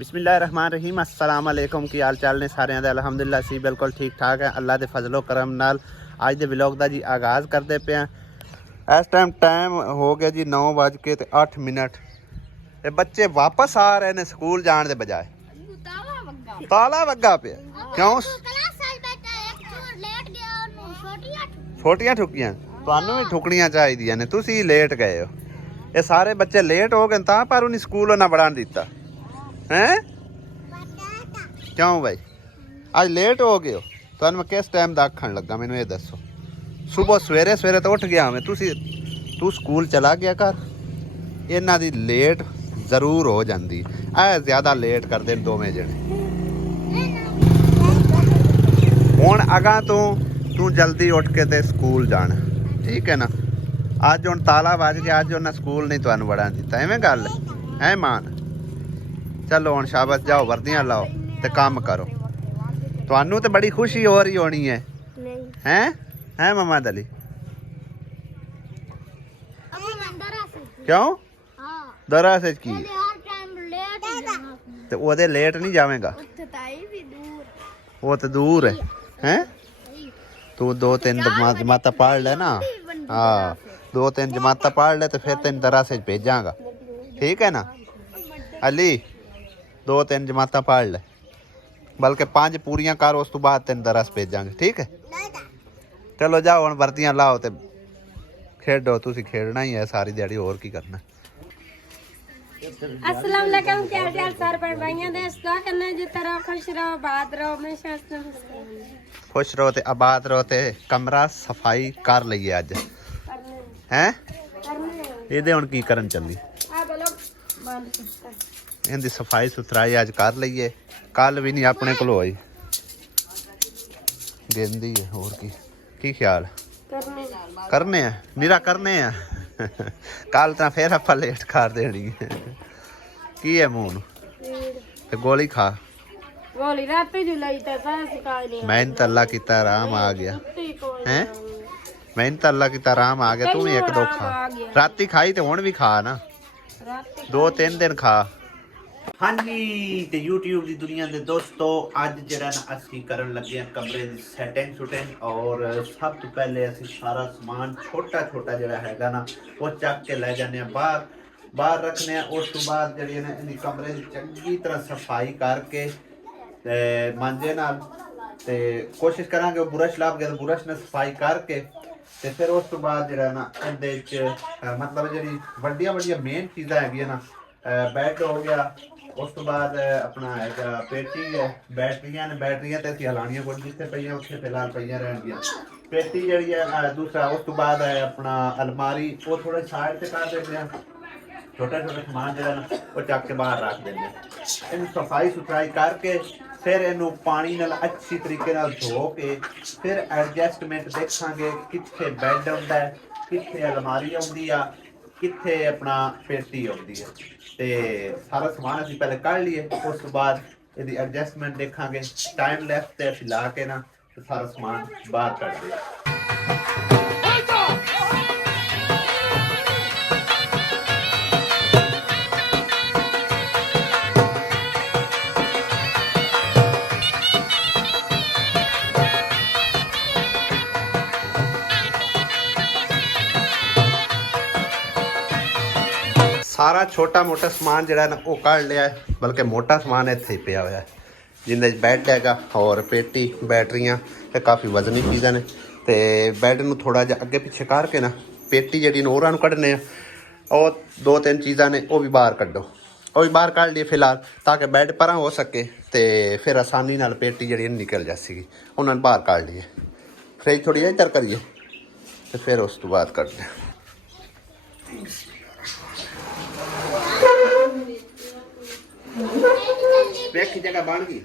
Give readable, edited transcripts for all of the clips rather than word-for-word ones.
बिस्मिल्लाहिर्रहमानिर्रहीम अस्सलाम वालेकुम की हाल चाल ने सारे दा अलहमदुलिल्लाह सी बिल्कुल ठीक ठाक है अल्लाह दे फजलो करम नाल अज दे व्लॉग दा जी आगाज़ करते पे हैं। इस टाइम हो गया जी 9:08। ये बच्चे वापस आ रहे ने स्कूल जाने दे बजाय ताला वग्गा पे क्यों छोटियां ठुकियां तुहानू भी ठुकनियां चाहिए ने तुसी लेट गए हो। ये सारे बच्चे लेट हो गए तां पर उन्हें स्कूल ना बढ़ान दिता हैं क्यों भाई आज लेट हो गए हो। तो मैं किस टाइम का आखन लगा मैनू ये दसो। सुबह सवेरे सवेरे तो उठ गया मैं तू स्कूल चला गया कर। इन्हां दी लेट जरूर हो जाती है ज्यादा लेट करते दोवें जने। हुण अगां तू जल्दी उठ के ते स्कूल जाना ठीक है ना। अज हुण ताला वज गया अज उन्हें स्कूल नहीं तुहानू बढ़ान दिता इवें गल है मान। चलो हुण शाबाश जाओ वर्दियां लाओ ते काम करो। तुहानू तो बड़ी खुशी हो रही होनी है हैं मम्मा दली क्यों दरा से की ते ओदे लेट नहीं जावेगा वो तो दूर है तू 2-3 जमाता पढ़ ले ना। हाँ 2-3 जमाता पढ़ ले तो फिर तेन दरा से भेजांगा ठीक है ना। अली 2-3 जमाता पढ़ ले बल्कि 5 पूरियां कर उस तो बाद तेन दरस भेजांगे ठीक है। चलो जाओ हुण वर्दियां लाओ ते खेडो तुसी खेडना ही है सारी दिहाड़ी होर की करना। अस्सलाम वालेकुम क्या हाल सारे भाइयों देश दुआ करना जी तरह खुश रहो आबाद रहो हमेशा खुश रहो ते आबाद रहो ते कमरा सफाई कर लईए अज हैं इहदे हुण की करन चली इहदी सफाई सुथराई अज कर लईए कल भी नहीं अपने कोल होई गेंदी है होर की ख्याल करने हैं निरा करने हैं कल तो फिर आप लेट कर देनी की है मुंह ते गोली खा गोली रात ही लाई ते सिखा नहीं मैंने तो अल्लाह की आराम आ गया हैं मैंने तो अल्लाह की आराम आ गया तू भी 1-2 खा राती खाई तो हुण भी खा ना 2-3 दिन खा। हाँ जी तो यूट्यूब की दुनिया के दोस्तों अज जरा असी करन लगे कमरे की सैटिंग शूटिंग और सब तो पहले असी सारा समान छोटा छोटा जरा है ना वो चक के लै जाने बाहर रखने। उस तो बाद जी ने कमरे की चंगी तरह सफाई करके मांजे नाल ते कोशिश करा बुरश लाभ गया तो बुरश ने सफाई करके ते फिर उस तो बाद जरा ना मतलब जी वड्डिया वड्डिया मेन चीज़ां है ना बैड हो गया उस तो बाद अपना पेटी है बैटरियां तो असीं हलानियां कोई जिथे पईयां उत्थे फिलहाल पईयां रहणगियां। पेटी जी है दूसरा उस तो बाद है अपना अलमारी वो थोड़े साइड से कर देते हैं छोटा छोटा समान जो ना वो चक के बाहर रख देंगे। इन सफाई सुथराई करके फिर इनू पानी नाल अच्छी तरीके नाल धो के फिर एडजस्टमेंट देखांगे कित्थे बैड आउंदा है कित्थे अलमारी आउंदी आ कित्थे अपना पेटी आउंदी है ते सारा समान असीं पहले कढ़ लिए उस तो बाद यदि एडजस्टमेंट देखांगे टाइम लेफ्ट ते असीं ला के ना तो सारा समान बाहर कढ़ दिया। सारा छोटा मोटा समान जो ना वो कढ़ लिया है बल्कि मोटा समान इत्थे ही पिया हुआ है जिंदे बैड हैगा और पेटी बैटरियां काफ़ी वजनी चीज़ां ने ते बैड नूं थोड़ा जिहा अगे पिछे करके ना पेटी जी होरां नूं कढ़ने और 2-3 चीज़ां ने वो भी बाहर कड्डो वो भी बाहर कढ़ लिए फिलहाल ताकि बैड परां हो सके ते फिर आसानी नाल पेटी जी निकल जाएगी उन्होंने बाहर कढ़ लिए। फ्रिज थोड़ी इधर करिए तो फिर उस तो बाद कढ़ते वेखी जगह बन गई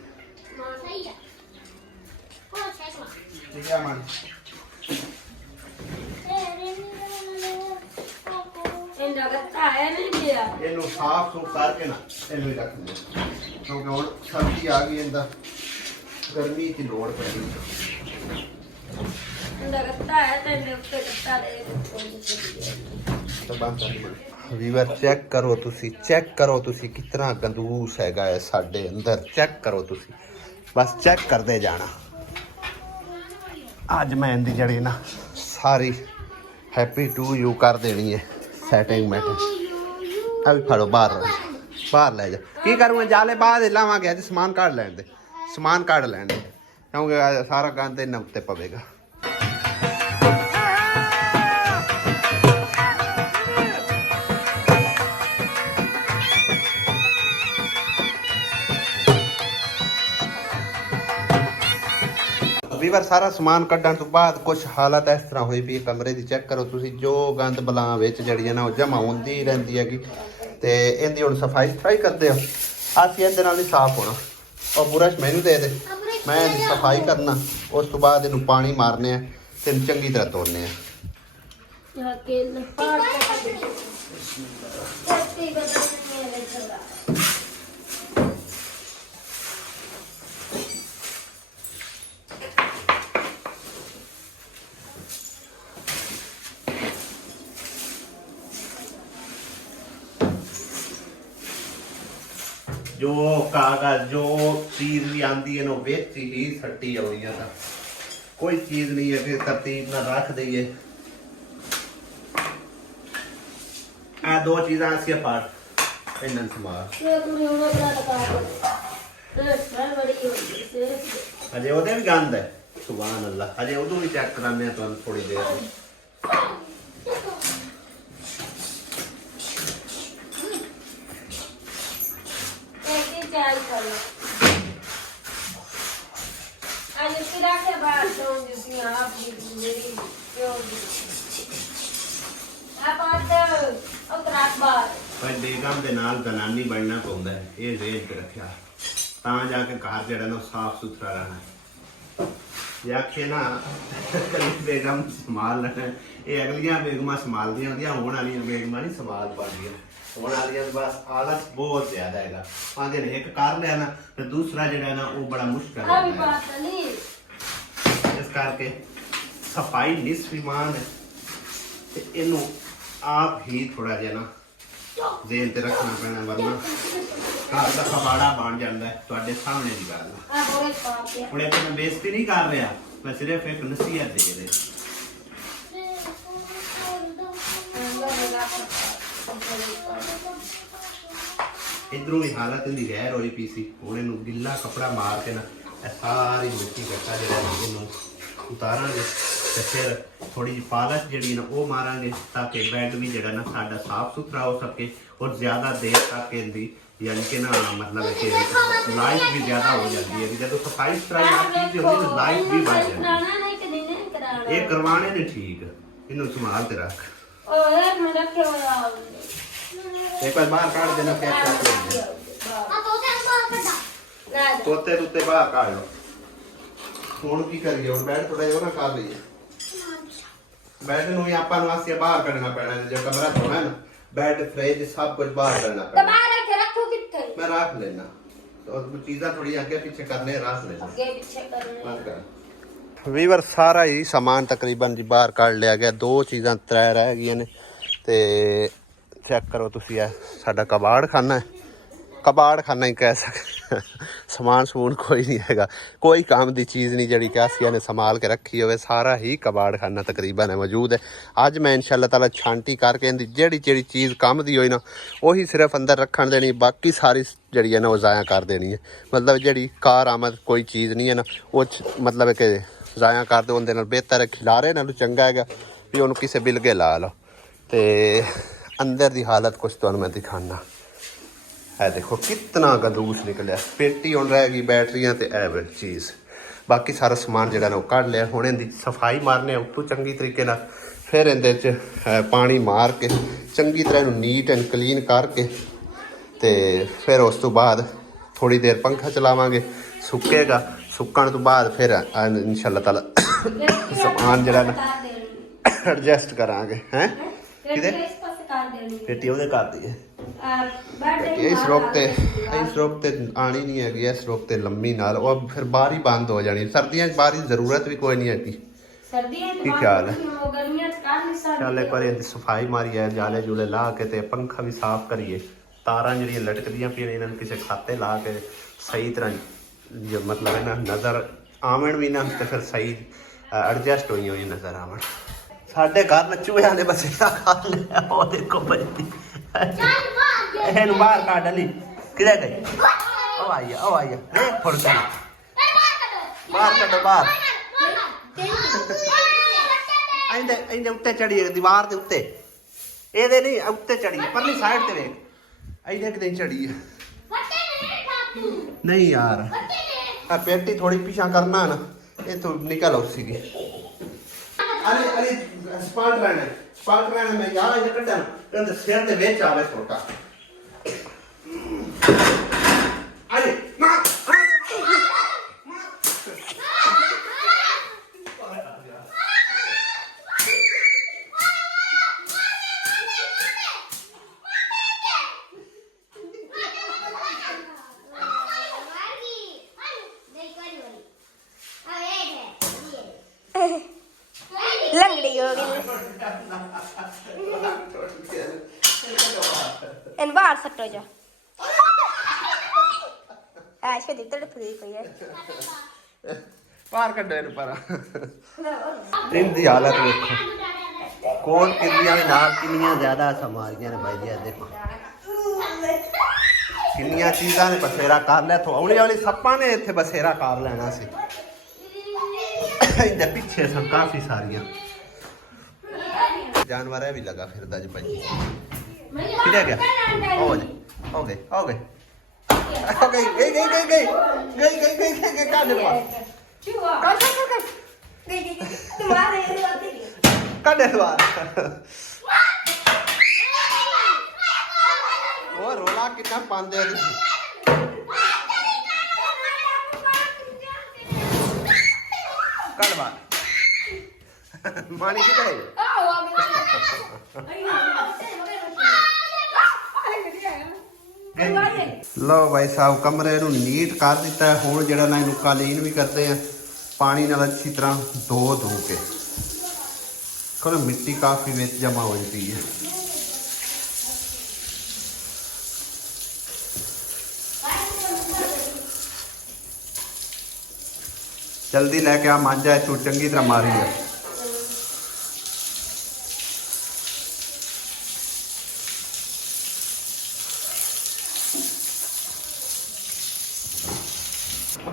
साफ सूफ करके ना इन रख क्योंकि हम सर्दी आ गई इंदा गर्मी की लोड़ पड़ी ਵੀਵਰ ਚੈੱਕ ਕਰੋ ਤੁਸੀਂ, ਚੈੱਕ ਕਰੋ ਤੁਸੀਂ ਕਿਤਨਾ ਗੰਦੂਸ ਹੈਗਾ ਹੈ ਸਾਡੇ ਅੰਦਰ। ਚੈੱਕ ਕਰੋ ਤੁਸੀਂ, ਬਸ ਚੈੱਕ ਕਰਦੇ ਜਾਣਾ। ਅੱਜ ਮੈਂ ਇਹਦੀ ਜਿਹੜੀ ਨਾ ਸਾਰੀ ਹੈਪੀ ਟੂ ਯੂ ਕਰ ਦੇਣੀ ਹੈ ਸੈਟਿੰਗ ਮੈਟਿੰਗ। ਆ ਵੀ ਫੜੋ, ਬਾਹਰ ਲੈ ਜਾ। ਕੀ ਕਰੂੰਗਾ ਜਾਲੇ ਬਾਅਦ ਲਾਵਾਂਗੇ, ਅੱਜ ਸਮਾਨ ਕੱਢ ਲੈਣ ਦੇ, ਸਮਾਨ ਕੱਢ ਲੈਣ ਦੇ, ਕਿਉਂਕਿ ਸਾਰਾ ਗੰਦ ਇਹਨਾਂ ਉੱਤੇ ਪਵੇਗਾ। ਵੀਵਰ ਸਾਰਾ ਸਮਾਨ ਕੱਢਣ ਤੋਂ ਬਾਅਦ ਕੁਝ ਹਾਲਤ ਇਸ ਤਰ੍ਹਾਂ ਹੋਈ ਵੀ ਕਮਰੇ ਦੀ। ਚੈੱਕ ਕਰੋ ਤੁਸੀਂ, ਜੋ ਗੰਦ ਬਲਾਂ ਵਿੱਚ ਜਿਹੜੀ ਹੈ ਨਾ ਉਹ ਜਮ੍ਹਾਂ ਹੁੰਦੀ ਰਹਿੰਦੀ ਹੈਗੀ। ਤੇ ਇਹਦੀ ਹੁਣ ਸਫਾਈ ਕਰਦੇ ਹੋ। ਅਸੀਂ ਇਹਦੇ ਨਾਲ ਹੀ ਸਾਫ਼ ਹੋਣਾ। ਉਹ ਬੁਰਸ਼ ਮੈਨੂੰ ਦੇ ਦੇ, ਮੈਂ ਇਹਦੀ ਸਫਾਈ ਕਰਨਾ। ਉਸ ਤੋਂ ਬਾਅਦ ਇਹਨੂੰ ਪਾਣੀ ਮਾਰਨੇ ਆ ਤੇ ਇਹਨੂੰ ਚੰਗੀ ਤਰ੍ਹਾਂ ਧੋਣੇ ਆ। जो कागज जो चीज भी आती है ना बेच ही सट्टी आनी है। कोई चीज नहीं है फिर तरतीब ना रख दईए। आ दो चीज़ां ऐसी पार्ट इन्हन संभाल अजे ओदे भी गंद है। सुभान अल्लाह, अजे उदू भी चेक कराने तो थोड़ी देर बेगम दे नाल जनानी बनना पौंदा है। ये रेंज पे रखा तां जाके घर जड़ा ना साफ सुथरा रहना है। आखे ना बेगम संभाल लेना, ये अगलियां बेगमां संभाल दियां होंदियां, होण वालियां बेगमां नहीं संभाल पांदियां। होण वालियां बस आलस बहुत ज्यादा हैगा। आगे एक कर लिया ना तो दूसरा जड़ा ना वो बड़ा मुश्किल है। इस करके सफाई निस्फ ईमान है। इनू आप ही थोड़ा जिहा ना जेल ते रखना पैना, वरना घर का कबाड़ा बन जाता है। तुहाडे सामने की गल है। हुण इह मैं बेइज्जती नहीं कर रहा, मैं सिर्फ एक नसीहत दे रहा। इधरों भी हालत इहदी गैर होई पई सी। हुण इहनूं गिल्ला कपड़ा मार के ना सारी मिट्टी कट्टा जिहड़ा इहनूं उतारांगे ते फिर थोड़ी जी पालश जिहड़ी ना वो मारांगे, ताकि बैड भी जिहड़ा ना साडा साफ सुथरा हो सके और ज़्यादा देर तक इहदी यानी कि ना मतलब कि लाइफ भी ज़्यादा हो जाती है। जब सफाई सफाई होती है तो लाइफ भी बढ़ जाती है। ये करवाने ने ठीक, इन्हूं संभाल के रख। एक बार बाहर काट देना, फिर तोते तुते बाहर काट लो। ਹੁਣ ਕੀ ਕਰੀਏ? ਹੁਣ ਬੈਡ ਥੋੜਾ ਜਿਹਾ ਨਾ ਕਰ ਲਈਏ। ਬੈਡ ਨੂੰ ਵੀ ਆਪਾਂ ਨੂੰ ਆਸੀਆ ਬਾਹਰ ਕੱਢਣਾ ਪੈਣਾ। ਜੇ ਕਮਰਾ ਧੋਣਾ ਨਾ, ਬੈਡ ਫ੍ਰਿਜ ਸਭ ਕੁਝ ਬਾਹਰ ਕੱਢਣਾ ਪੈਣਾ। ਬਾਹਰ ਇੱਥੇ ਰੱਖੋ ਕਿੱਥੇ? ਮੈਂ ਰੱਖ ਲੈਣਾ। और चीज़ां थोड़ी आगे पीछे करने रख ले। आगे पीछे करने। ਵੀਵਰ ਸਾਰਾ ਹੀ ਸਮਾਨ ਤਕਰੀਬਨ ਜੀ ਬਾਹਰ ਕੱਢ ਲਿਆ ਗਿਆ। ਦੋ ਚੀਜ਼ਾਂ ਤਰੇ ਰਹਿ ਗਈਆਂ ਨੇ ਤੇ ਚੈੱਕ ਕਰੋ ਤੁਸੀਂ। ਇਹ ਸਾਡਾ ਕਬਾੜਖਾਨਾ ਹੈ, ਕਬਾੜਖਾਨਾ ਹੀ ਕਹਿ ਸਕਦੇ। ਸਮਾਨ ਸਮੂਨ ਕੋਈ ਨਹੀਂ ਹੈਗਾ, ਕੋਈ ਕੰਮ ਦੀ ਚੀਜ਼ ਨਹੀਂ ਜਿਹੜੀ ਕਿ ਅਸੀਂ ਨੇ ਸੰਭਾਲ ਕੇ ਰੱਖੀ ਹੋਵੇ। ਸਾਰਾ ਹੀ ਕਬਾੜਖਾਨਾ ਤਕਰੀਬਨ ਹੈ ਮੌਜੂਦ ਹੈ। ਅੱਜ ਮੈਂ ਇਨਸ਼ਾਅੱਲਾ ਤਾਲਾ ਛਾਂਟੀ ਕਰਕੇ ਇਹਦੀ ਜਿਹੜੀ ਚੀਜ਼ ਕੰਮ ਦੀ ਹੋਈ ਨਾ ਉਹੀ ਸਿਰਫ ਅੰਦਰ ਰੱਖਣ ਦੇਣੀ, ਬਾਕੀ ਸਾਰੀ ਜਿਹੜੀ ਹੈ ਨਾ ਉਹ ਜ਼ਾਇਆ ਕਰ ਦੇਣੀ ਹੈ। ਮਤਲਬ ਜਿਹੜੀ ਕਾਰ ਆਮਦ ਕੋਈ ਚੀਜ਼ ਨਹੀਂ ਹੈ ਨਾ ਉਹ ਮਤਲਬ ਕਿ ਜ਼ਾਇਆ ਕਰ ਦਿਓ। ਉਹਦੇ ਨਾਲ ਬਿਹਤਰ ਹੈ, ਖਿਲਾਰੇ ਨਾਲੋਂ ਚੰਗਾ ਹੈਗਾ ਵੀ ਉਹਨੂੰ ਕਿਸੇ ਬਿਲਗੇ ਲਾ ਲਓ। ਤੇ ਅੰਦਰ ਦੀ ਹਾਲਤ ਕੁਛ ਤੁਹਾਨੂੰ ਮੈਂ ਦਿਖਾਣਾ है। देखो कितना गंदूस निकलिया। पेटी हुण रह गई बैटरियां ते एव चीज़, बाकी सारा समान जिहड़ा ना कढ़ लिया। हुण इहदी सफाई मारने उत्तों चंगी तरीके नाल, फिर इहदे च पानी मार के चंगी तरह इहनूं नीट एंड क्लीन करके ते फिर उस तो बाद थोड़ी देर पंखा चलावांगे, सुकेगा। सुकण तो बाद फिर इंशाअल्लाह ताला समान जिहड़ा ना एडजस्ट करांगे। हैं किदे पेटी उहदे कर दईए। इस रोकते आनी नहीं हैगी, इस रोकते लम्मी नाल और फिर बारी बंद हो जानी। सर्दियों बारी जरूरत भी कोई नहीं हैगी, सर्दियां की ख्याल है? गर्मियां कर नहीं सकते। ਚੱਲ ਇੱਕ ਵਾਰੀ ਇਹਦੀ ਸਫਾਈ ਮਾਰੀਏ, ਜਾਲੇ ਜੂਲੇ ਲਾ ਕੇ ਤੇ ਪੰਖਾ ਵੀ ਸਾਫ਼ ਕਰੀਏ। ਤਾਰਾਂ ਜਿਹੜੀਆਂ ਲਟਕਦੀਆਂ ਪਈਆਂ ਇਹਨਾਂ ਨੂੰ ਕਿਸੇ ਖਾਤੇ ਲਾ ਕੇ ਸਹੀ ਤਰ੍ਹਾਂ ਜੋ ਮਤਲਬ ਇਹਨਾਂ ਨਜ਼ਰ ਆਵਣ ਵੀ ਨਾ ਤੇ ਫਿਰ ਸਹੀ ਐਡਜਸਟ ਹੋਈ ਨਜ਼ਰ ਆਵਣ। ਸਾਡੇ ਘਰ ਵਿੱਚ ਚੂਹਿਆਂ ਨੇ ਬਸੇਰਾ ਖਾ ਲਿਆ। ਉਹ ਦੇਖੋ ਬੱਚੀ ਇਹਨੂੰ ਬਾਹਰ ਕੱਢ ਲਈ। ਕਿਹਦੇ ਗਈ? ਉਹ ਆਈ ਰੇ ਫੁੜ ਗਈ। ਬਾਹਰ ਕੱਢੋ ਬਾਹਰ। ਇਹਦੇ ਉੱਤੇ ਚੜੀ ਹੈ ਦੀਵਾਰ ਦੇ ਉੱਤੇ। ਇਹਦੇ ਨਹੀਂ ਉੱਤੇ ਚੜੀ ਹੈ ਪਰਲੀ ਸਾਈਡ ਤੇ ਵੇਖ। ਇਹਦੇ ਕਿਤੇ ਚੜੀ ਹੈ। ਨਹੀਂ ਯਾਰ ਆ ਪੇਟੀ ਥੋੜੀ ਪਿਛਾ ਕਰਨਾ ਨਾ ਇਹ ਤੋਂ ਨਿਕਲ ਆਉ ਸੀਗੀ। ਅਰੇ ਸਪਾਟ ਰਹਿਣਾ ਮੈਂ ਯਾਰ ਇਹ ਕੱਢਾਂ ਤੇ ਸਿਰ ਦੇ ਵਿੱਚ ਆਵੇ ਛੋਟਾ। ਅਰੇ ਮਾਂ लंगड़ी हो गई इन बाहर सट्टो जा ऐसे दी तड़प गई कोई है ਬਾਹਰ ਕੱਢੋ ਇਹਨੂੰ ਪਰ ਇਹਦੀ ਹਾਲਤ ਵੇਖੋ। ਕੋਣ ਕਿੰਨੀਆਂ ਨਾਲ ਕਿੰਨੀਆਂ ਜ਼ਿਆਦਾ ਸਮਾਰੀਆਂ ਨੇ ਭਾਈ ਜੀ। ਆ ਦੇਖੋ ਕਿੰਨੀਆਂ ਚੀਜ਼ਾਂ ਨੇ ਬਸੇਰਾ ਕਰ ਲਿਆ। ਆਉਣੇ ਵਾਲੀ ਸੱਪਾਂ ਨੇ ਇੱਥੇ ਬਸੇਰਾ ਕਰ ਲੈਣਾ ਸੀ। ਇਹਦੇ ਪਿੱਛੇ ਸਨ ਕਾਫੀ ਸਾਰੀਆਂ ਜਾਨਵਰ ਹੈ ਵੀ ਲਗਾ ਫਿਰਦਾ ਜੀ ਭਾਈ। ਕਿੱਥੇ ਗਿਆ? ਹੋ ਗਏ ਕੱਢ ਦਵਾਰ। ਉਹ ਰੋਲਾ ਕਿੰਨਾ ਪਾਉਂਦੇ ਆ ਤੁਸੀਂ। ਕੱਢ ਬਾਹਰ। ਮਾਣੀ ਕਿੱਥੇ? ਲਓ ਭਾਈ ਸਾਹਿਬ ਕਮਰੇ ਨੂੰ ਨੀਟ ਕਰ ਦਿੱਤਾ। ਹੁਣ ਜਿਹੜਾ ਨਾ ਇਹਨੂੰ ਕਾਲੀਨ ਵੀ ਕਰਦੇ ਆ ਪਾਣੀ ਨਾਲ ਅੱਛੀ ਤਰ੍ਹਾਂ ਧੋ ਕੇ। ਕੋਲ ਮਿੱਟੀ ਕਾਫੀ ਵਿੱਚ ਜਮਾ ਹੋ ਜਾਂਦੀ ਹੈ। ਜਲਦੀ ਲੈ ਕੇ ਆ ਮਾਂਜਾ ਇੱਥੋਂ ਚੰਗੀ ਤਰ੍ਹਾਂ ਮਾਰੀ ਆ।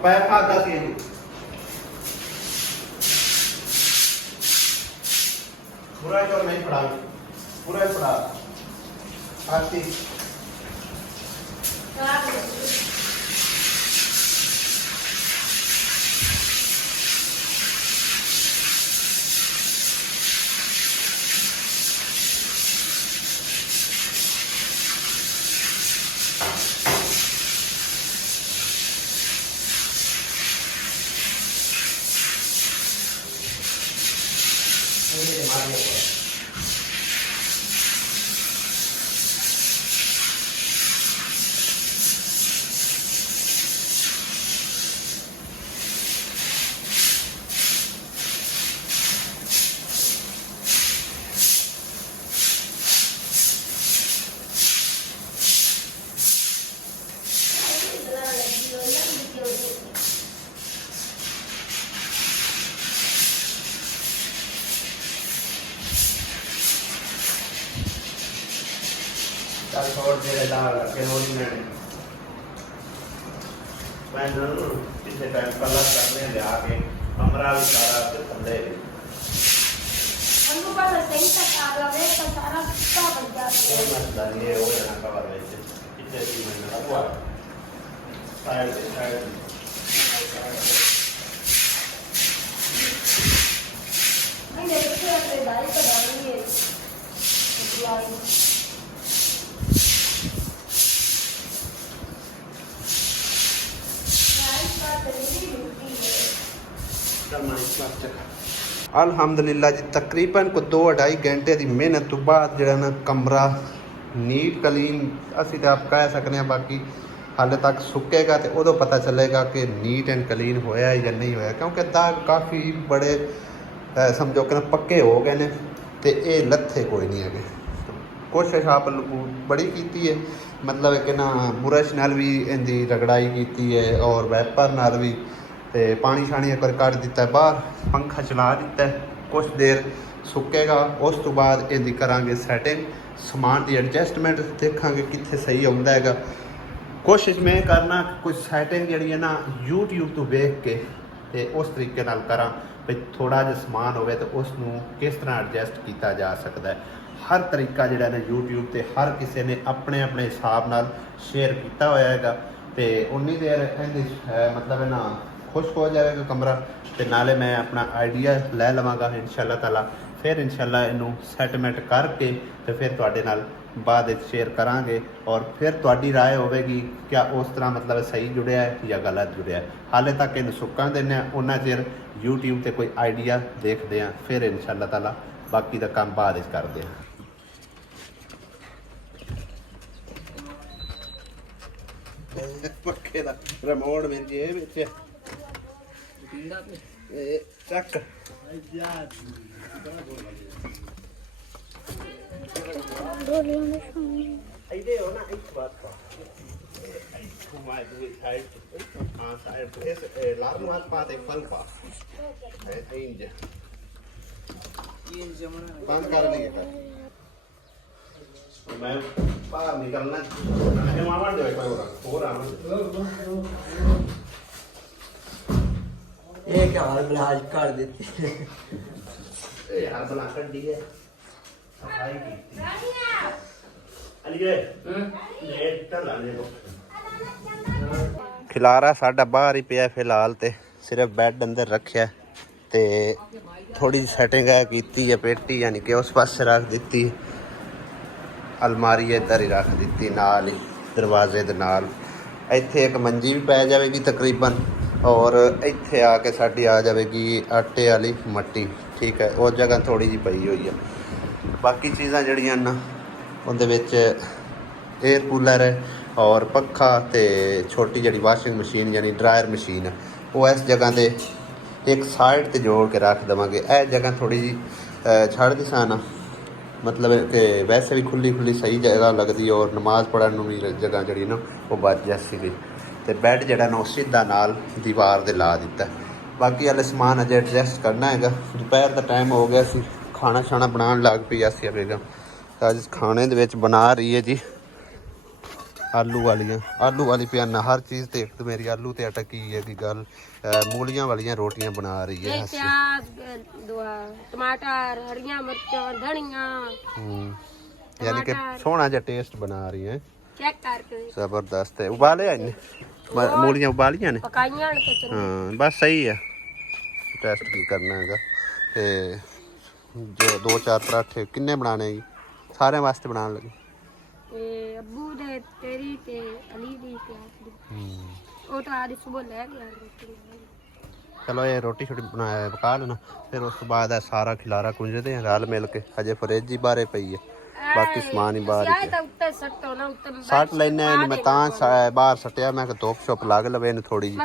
ਪੈ ਖਾਦਾ ਸੀ ਇਹਨੂੰ ਪੂਰਾ ਜੋ ਨਹੀਂ ਫੜਾ ਪੂਰਾ ਫੜਾ ਆਤੀ छोड़ दे दाल के होली में मैं पिछले टाइम कलर करने ले आके कमरा भी सारा ठंडे हमको बस सही तक आ रहा है तो सारा का बन जाता है। मतलब ये हो जाना कवर में से पिछले 3 महीने का हुआ साइड मैंने देखा है दाल का डाली है अल्हम्दुलिल्लाह जी तकरीबन को 2-2.5 घंटे की मेहनत तो बाद जो ना कमरा नीट क्लीन असी तो आप कह सकते हैं। बाकी हाले तक सुकेगा तो उदो पता चलेगा कि नीट एंड क्लीन होया या नहीं होया, क्योंकि दाग काफ़ी बड़े ਸਮਝੋ ਕਿ ਪੱਕੇ ਹੋ ਗਏ ਨੇ ਤੇ ਇਹ ਲੱਥੇ ਕੋਈ ਨਹੀਂ ਹੈਗੇ। ਕੋਸ਼ਿਸ਼ ਆਪ ਬੜੀ ਕੀਤੀ ਹੈ, ਮਤਲਬ ਕਿ ਨਾ ਬੁਰਸ਼ ਨਾਲ ਵੀ ਇਹਦੀ ਰਗੜਾਈ ਕੀਤੀ ਹੈ ਔਰ ਵੈਪਰ ਨਾਲ ਵੀ, ਤੇ ਪਾਣੀ ਛਾਣੀ ਇੱਕ ਵਾਰ ਕੱਢ ਦਿੱਤਾ ਬਾਹਰ, ਪੰਖਾ ਚਲਾ ਦਿੱਤਾ, ਕੁਛ ਦੇਰ ਸੁੱਕੇਗਾ। ਉਸ ਤੋਂ ਬਾਅਦ ਇਹਦੀ ਕਰਾਂਗੇ ਸੈਟਿੰਗ, ਸਮਾਨ ਦੀ ਐਡਜਸਟਮੈਂਟ ਦੇਖਾਂਗੇ ਕਿੱਥੇ ਸਹੀ ਆਉਂਦਾ ਹੈਗਾ। ਕੋਸ਼ਿਸ਼ ਮੈਂ ਕਰਨਾ ਕੋਈ ਸੈਟਿੰਗ ਜਿਹੜੀ ਹੈ ਨਾ YouTube ਤੋਂ ਵੇਖ ਕੇ ਤੇ ਉਸ ਤਰੀਕੇ ਨਾਲ ਕਰਾਂ ਵੀ ਥੋੜ੍ਹਾ ਜਿਹਾ ਸਮਾਨ ਹੋਵੇ ਤਾਂ ਉਸ ਨੂੰ ਕਿਸ ਤਰ੍ਹਾਂ ਐਡਜਸਟ ਕੀਤਾ ਜਾ ਸਕਦਾ ਹੈ। ਹਰ ਤਰੀਕਾ ਜਿਹੜਾ ਨਾ YouTube ਤੇ ਹਰ ਕਿਸੇ ਨੇ ਆਪਣੇ ਆਪਣੇ ਹਿਸਾਬ ਨਾਲ ਸ਼ੇਅਰ ਕੀਤਾ ਹੋਇਆ ਹੈਗਾ, ਤੇ ਉਨੀ ਦੇਰ ਇਹਦੀ ਮਤਲਬ ਨਾ ਖੁਸ਼ਕ ਹੋ ਜਾਵੇਗਾ ਕਮਰਾ, ਤੇ ਨਾਲੇ ਮੈਂ ਆਪਣਾ ਆਈਡੀਆ ਲੈ ਲਵਾਂਗਾ ਇਨਸ਼ਾਅੱਲਾ ਤਾਲਾ। ਫਿਰ ਇਨਸ਼ਾਅੱਲਾ ਇਹਨੂੰ ਸੈਟਲਮੈਂਟ ਕਰਕੇ ਤੇ ਫਿਰ ਤੁਹਾਡੇ ਨਾਲ ਬਾਅਦ ਵਿੱਚ ਸ਼ੇਅਰ ਕਰਾਂਗੇ, ਔਰ ਫਿਰ ਤੁਹਾਡੀ ਰਾਏ ਹੋਵੇਗੀ ਕਿ ਉਸ ਤਰ੍ਹਾਂ ਮਤਲਬ ਸਹੀ ਜੁੜਿਆ ਹੈ ਜਾਂ ਗਲਤ ਜੁੜਿਆ ਹੈ। ਹਾਲੇ ਤੱਕ ਇਹਨੂੰ ਸੁੱਕਣ ਦਿੰਦੇ ਹਾਂ, ਉਹਨਾਂ ਚਿਰ YouTube ਤੇ ਕੋਈ ਆਈਡੀਆ ਦੇਖਦੇ ਹਾਂ, ਫਿਰ ਇਨਸ਼ਾਅੱਲਾ ਤਾਲਾ ਬਾਕੀ ਦਾ ਕੰਮ ਬਾਅਦ ਵਿੱਚ ਕਰਦੇ ਹਾਂ। ਪੱਖੇ ਦਾ ਰਿਮੋਟ ਮਿਲ ਜੇ ਵਿੱਚ ਇਹ ਚੱਕ ਇਹਦੇ ਹੋ ਨਾ ਇੱਕ ਬਾਤ ਕਾ ਘੁਮਾਏ ਦੂਏ ਸਾਈਡ ਹਾਂ ਸਾਈਡ ਇਸ ਲਾਰਮ ਹਾਥ ਪਾਤੇ ਫਲ ਪਾ ਹੈ ਇੰਜ ਬੰਦ ਕਰ ਲਈ मैं बाहर निकलना है मामा दे हो रहा ये क्या हाल ब्लाज कर देती है ए यार बना कर दी है सफाई की अली ये लेट कर लाने को खिलारा साडा बाहर ही पिया फिलहाल ते सिर्फ बेड अंदर रखिया ते थोड़ी सेटिंग है कीती है पेटी यानी कि उस पासे रख दी, अलमारी इधर ही रख दी नाल ही दरवाजे दे नाल। इत्थे एक मंजी भी पै जाएगी तकरीबन, और इत्थे आके साडी आ जाएगी आटे वाली मट्टी, ठीक है। उस जगह थोड़ी जी पई हुई है। बाकी चीज़ां जड़ियां ना उहदे विच एयर कूलर है और पक्खा ते छोटी जड़ी वाशिंग मशीन यानी ड्रायर मशीन वो इस जगह ते एक साइड ते जोड़ के रख देवांगे। यह जगह थोड़ी जी छड़ दी सा ना, मतलब कि वैसे भी खुली खुली सही जगह लगती है और नमाज पढ़ने भी जगह जी ना वो बच जैसी गई। तो बैड जरा ना सीधा नाल दीवार दे ला दिता। बाकी वाले समान अजे एडजस्ट करना है। दोपहर का टाइम हो गया सी, खाना शाना बनाने लग पई आसिया बेगम। तो अज खाने दे विच बना रही है जी आलू वाली पियाना हर चीज़ ते एक तो मेरी आलू ते अटकी है कि गल मूलियां वालियां रोटियां बना रही है। प्याज टमाटर हरियां मिर्चां धनिया यानी कि सोहना जा टेस्ट बना रही है। चेक करके जबरदस्त है। उबाले मूलियां उबालियां ने पकाइयां हाँ बस सही है। टेस्ट की करना है ते जो 2-4 पराठे किन्ने बनाने सारे वास्ते बनाने लगे अब्बू दे तेरी ते अली दी ते ओ तो आज सुबह ले गया। चलो ये रोटी छोटी बनाया पका लेना, फिर उस बाद सारा खिलारा कुंजते हैं रल मिल के। हजे फ्रिज ही बाहर पई है, बाकी समान ही बाहर सट लेने मैं बाहर सटिया। मैं धुप शुप लग लवे थोड़ी जी,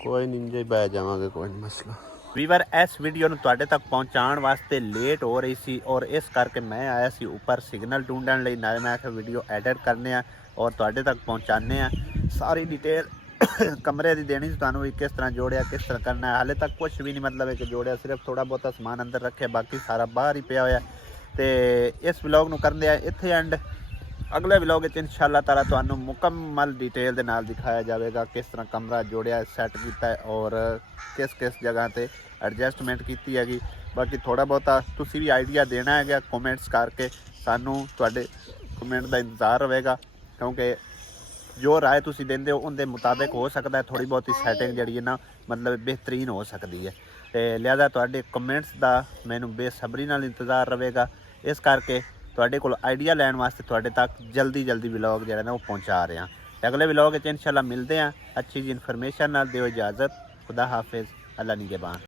कोई नहीं जी बह जावांगे, कोई नहीं मसला। ਵੀਵਰ ਇਸ ਵੀਡੀਓ ਨੂੰ ਤੁਹਾਡੇ ਤੱਕ ਪਹੁੰਚਾਉਣ ਵਾਸਤੇ ਲੇਟ ਹੋ ਰਹੀ ਸੀ ਔਰ ਇਸ ਕਰਕੇ ਮੈਂ ਆਇਆ ਸੀ ਉੱਪਰ ਸਿਗਨਲ ਢੂੰਡਣ ਲਈ। ਨਾਲੇ ਮੈਂ ਆਖਿਆ ਵੀਡੀਓ ਐਡਿਟ ਕਰਨੇ ਆ ਔਰ ਤੁਹਾਡੇ ਤੱਕ ਪਹੁੰਚਾਉਂਦੇ ਆ। ਸਾਰੀ ਡਿਟੇਲ ਕਮਰੇ ਦੀ ਦੇਣੀ ਸੀ ਤੁਹਾਨੂੰ ਵੀ, ਕਿਸ ਤਰ੍ਹਾਂ ਜੋੜਿਆ ਕਿਸ ਤਰ੍ਹਾਂ ਕਰਨਾ ਹੈ। ਹਾਲੇ ਤੱਕ ਕੁਛ ਵੀ ਨਹੀਂ ਮਤਲਬ ਹੈ ਕਿ ਜੋੜਿਆ, ਸਿਰਫ ਥੋੜਾ ਬਹੁਤਾ ਸਮਾਨ ਅੰਦਰ ਰੱਖਿਆ, ਬਾਕੀ ਸਾਰਾ ਬਾਹਰ ਹੀ ਪਿਆ ਹੋਇਆ। ਤੇ ਇਸ ਵਲੌਗ ਨੂੰ ਕਰਦੇ ਆ ਇੱਥੇ ਐਂਡ। ਅਗਲੇ ਵਲੌਗ ਵਿੱਚ ਇਨਸ਼ਾਅੱਲਾ ਤਾਲਾ ਤੁਹਾਨੂੰ ਮੁਕੰਮਲ ਡਿਟੇਲ ਦੇ ਨਾਲ ਦਿਖਾਇਆ ਜਾਵੇਗਾ ਕਿਸ ਤਰ੍ਹਾਂ ਕਮਰਾ ਜੋੜਿਆ ਸੈੱਟ ਕੀਤਾ ਹੈ ਔਰ ਕਿਸ ਕਿਸ ਜਗ੍ਹਾ ਤੇ ਐਡਜਸਟਮੈਂਟ ਕੀਤੀ ਹੈਗੀ। ਬਾਕੀ ਥੋੜਾ ਬਹੁਤਾ ਤੁਸੀਂ ਵੀ ਆਈਡੀਆ ਦੇਣਾ ਹੈਗਾ ਕਮੈਂਟਸ ਕਰਕੇ, ਸਾਨੂੰ ਤੁਹਾਡੇ ਕਮੈਂਟ ਦਾ ਇੰਤਜ਼ਾਰ ਰਹੇਗਾ ਕਿਉਂਕਿ ਜੋ ਰਾਏ ਤੁਸੀਂ ਦਿੰਦੇ ਹੋ ਉਹਦੇ ਮੁਤਾਬਿਕ ਹੋ ਸਕਦਾ ਹੈ ਥੋੜੀ ਬਹੁਤੀ ਸੈਟਿੰਗ ਜਿਹੜੀ ਹੈ ਨਾ ਮਤਲਬ ਬਿਹਤਰੀਨ ਹੋ ਸਕਦੀ ਹੈ। ਤੇ ਲਿਹਾਜ਼ਾ ਤੁਹਾਡੇ ਕਮੈਂਟਸ ਦਾ ਮੈਨੂੰ ਬੇਸਬਰੀ ਨਾਲ ਇੰਤਜ਼ਾਰ ਰਹੇਗਾ। ਇਸ ਕਰਕੇ ਤੁਹਾਡੇ ਕੋਲ ਆਈਡੀਆ ਲੈਣ ਵਾਸਤੇ ਤੁਹਾਡੇ ਤੱਕ ਜਲਦੀ ਵਲੌਗ ਜਿਹੜਾ ਨਾ ਉਹ ਪਹੁੰਚਾ ਰਹੇ ਹਾਂ। ਅਗਲੇ ਵਲੌਗ ਵਿੱਚ ਇਨਸ਼ਾਅੱਲਾ ਮਿਲਦੇ ਹਾਂ ਅੱਛੀ ਜੀ ਇਨਫੋਰਮੇਸ਼ਨ ਨਾਲ। ਦਿਓ ਇਜਾਜ਼ਤ, खुदा हाफिज़, अल्लाह निगहबान।